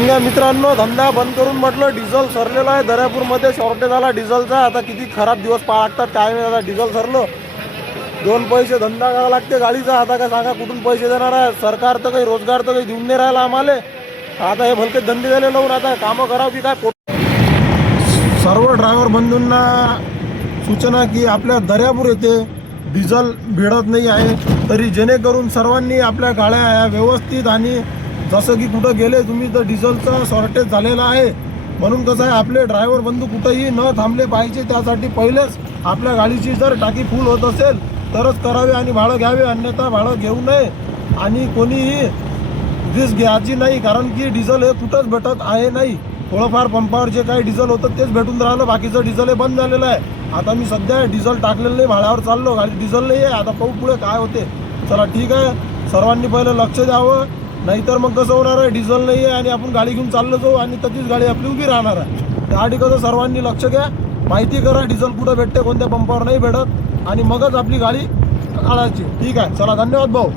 मित्रांनो, धंदा बंद करून म्हटलं डिझेल सरलेला आहे. दर्यापूरमध्ये शॉर्टेज आला डिझेलचा. आता किती खराब दिवस पाहा लागतात काय नाही. आता डिझेल सरलं, 2 पैसे धंदा करावा लागते गाडीचा. आता काय सांगा कुठून पैसे देणार आहे? सरकार तर काही रोजगार तर काही देऊन नाही राहिला आम्हाला. आता हे भलके धंदे झाले लावून आता कामं करावं की काय? सर्व ड्रायव्हर बंधूंना सूचना की आपल्या दर्यापूर येथे डिझेल भेटत नाही आहे. तरी जेणेकरून सर्वांनी आपल्या गाड्या व्यवस्थित आणि जसं की कुठं गेले तुम्ही तर डिझेलचा शॉर्टेज झालेला आहे. म्हणून कसं आहे, आपले ड्रायव्हर बंधू कुठंही न थांबले पाहिजे. त्यासाठी पहिलेच आपल्या गाडीची जर टाकी फुल होत असेल तरच करावे आणि भाडं घ्यावे, अन्यथा भाडं घेऊ नये. आणि कोणीही रिस्क घ्यायची नाही, कारण की डिझेल हे कुठंच भेटत आहे नाही. थोडंफार पंपावर जे काही डिझेल होतं तेच भेटून राहिलं, बाकीचं डिझेल हे बंद झालेलं आहे. आता मी सध्या डिझेल टाकलेलं नाही, भाड्यावर चाललो, गाडी डिझेल नाही आहे. आता पाहू पुढे काय होते. चला ठीक आहे, सर्वांनी पहिलं लक्ष द्यावं, नाहीतर मग कसं होणार आहे, डिझेल नाही आहे आणि आपण गाडी घेऊन चाललो जाऊ आणि तशीच गाडी आपली उभी राहणार आहे. त्यासाठी कसं सर्वांनी लक्ष घ्या, माहिती करा डिझेल कुठं भेटते, कोणत्या पंपावर नाही भेटत, आणि मगच आपली गाडी काढायची. ठीक आहे, चला धन्यवाद भाऊ.